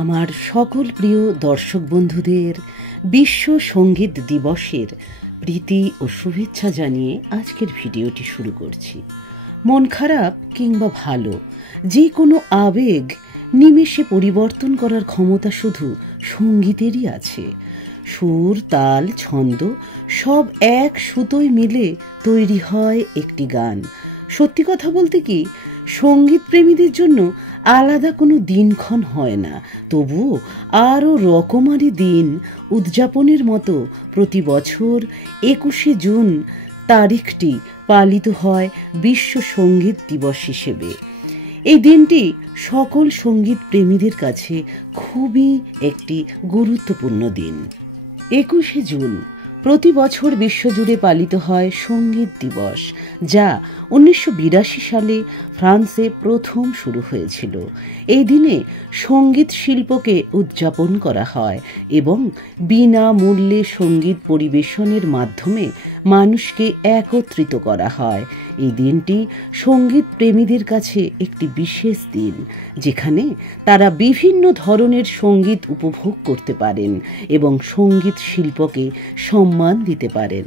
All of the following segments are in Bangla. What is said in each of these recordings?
আমার সকল প্রিয় দর্শক বন্ধুদের বিশ্ব সঙ্গীত দিবসের প্রীতি ও শুভেচ্ছা জানিয়ে আজকের ভিডিওটি শুরু করছি। মন খারাপ কিংবা ভালো, যে কোনো আবেগ নিমেষে পরিবর্তন করার ক্ষমতা শুধু সঙ্গীতেরই আছে। সুর, তাল, ছন্দ সব এক সুতোয় মিলে তৈরি হয় একটি গান। সত্যি কথা বলতে কি, সঙ্গীত প্রেমীদের জন্য আলাদা কোনো দিনক্ষণ হয় না, তবুও আরও রকমারি দিন উদযাপনের মতো প্রতি বছর 21শে জুন তারিখটি পালিত হয় বিশ্ব সঙ্গীত দিবস হিসেবে। এই দিনটি সকল সঙ্গীত প্রেমীদের কাছে খুবই একটি গুরুত্বপূর্ণ দিন। 21শে জুন প্রতি বছর বিশ্বজুড়ে পালিত হয় সঙ্গীত দিবস, যা 1982 সালে ফ্রান্সে প্রথম শুরু হয়েছিল। এই দিনে সঙ্গীত শিল্পকে উদযাপন করা হয় এবং বিনামূল্যে সঙ্গীত পরিবেশনের মাধ্যমে মানুষকে একত্রিত করা হয়। এই দিনটি সঙ্গীত প্রেমীদের কাছে একটি বিশেষ দিন, যেখানে তারা বিভিন্ন ধরনের সঙ্গীত উপভোগ করতে পারেন এবং সঙ্গীত শিল্পকে সম্মান দিতে পারেন।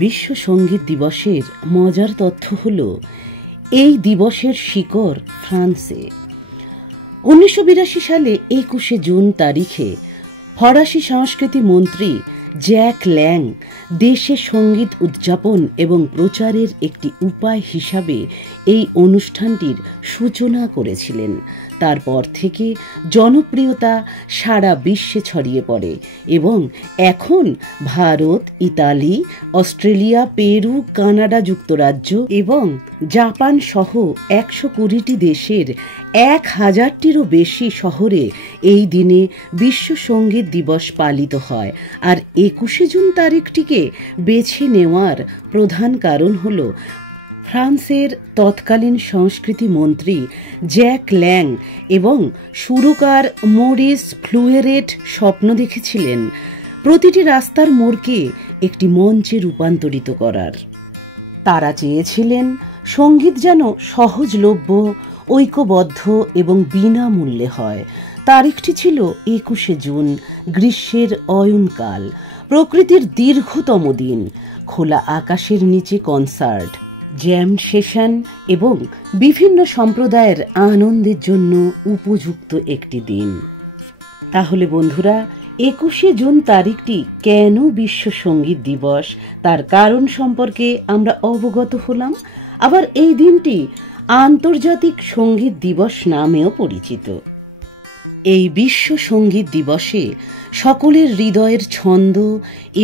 বিশ্ব সঙ্গীত দিবসের মজার তথ্য হল, এই দিবসের শিকড় ফ্রান্সে। 1982 সালে 21শে জুন তারিখে ফরাসি সংস্কৃতি মন্ত্রী জ্যাক ল্যাং দেশে সঙ্গীত উদযাপন এবং প্রচারের একটি উপায় হিসাবে এই অনুষ্ঠানটির সূচনা করেছিলেন। তারপর থেকে জনপ্রিয়তা সারা বিশ্বে ছড়িয়ে পড়ে এবং এখন Bharat, Italy, Australia, Peru, Canada, যুক্তরাজ্য এবং জাপান সহ 120টি দেশের 1000টিরও বেশি শহরে এই দিনে বিশ্ব সঙ্গীত দিবস পালিত হয়। আর 21শে জুন তারিখটিকে বেছে নেওয়ার প্রধান কারণ হল, ফ্রান্সের তৎকালীন সংস্কৃতি মন্ত্রী জ্যাক ল্যাং এবং সুরকার মরিস ফ্লুয়েরেট স্বপ্ন দেখেছিলেন প্রতিটি রাস্তার মোড়কে একটি মঞ্চে রূপান্তরিত করার। তারা চেয়েছিলেন সঙ্গীত যেন সহজলভ্য, ঐক্যবদ্ধ এবং বিনামূল্যে হয়। তারিখটি ছিল 21শে জুন, গ্রীষ্মের অয়নকাল, প্রকৃতির দীর্ঘতম দিন, খোলা আকাশের নিচে কনসার্ট, জ্যাম সেশন এবং বিভিন্ন সম্প্রদায়ের আনন্দের জন্য উপযুক্ত একটি দিন। তাহলে বন্ধুরা, 21শে জুন তারিখটি কেন বিশ্ব সঙ্গীত দিবস, তার কারণ সম্পর্কে আমরা অবগত হলাম। আবার এই দিনটি আন্তর্জাতিক সঙ্গীত দিবস নামেও পরিচিত। এই বিশ্ব সঙ্গীত দিবসে সকলের হৃদয়ের ছন্দ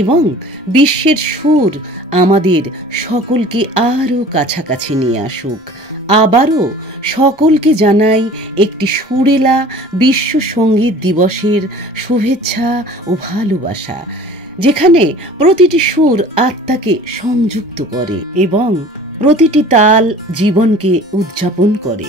এবং বিশ্বের সুর আমাদের সকলকে আরও কাছাকাছি নিয়ে আসুক। আবারও সকলকে জানাই একটি সুরেলা বিশ্ব সঙ্গীত দিবসের শুভেচ্ছা ও ভালোবাসা, যেখানে প্রতিটি সুর আত্মাকে সংযুক্ত করে এবং প্রতিটি তাল জীবনকে উদযাপন করে।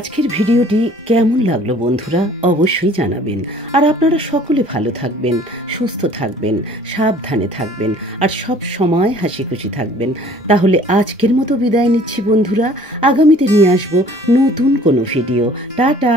আজকের ভিডিওটি কেমন লাগলো বন্ধুরা অবশ্যই জানাবেন। আর আপনারা সকলে ভালো থাকবেন, সুস্থ থাকবেন, সাবধানে থাকবেন আর সব সময় হাসি খুশি থাকবেন। তাহলে আজকের মতো বিদায় নিচ্ছি বন্ধুরা, আগামীতে নিয়ে আসবো নতুন কোনো ভিডিও। টাটা।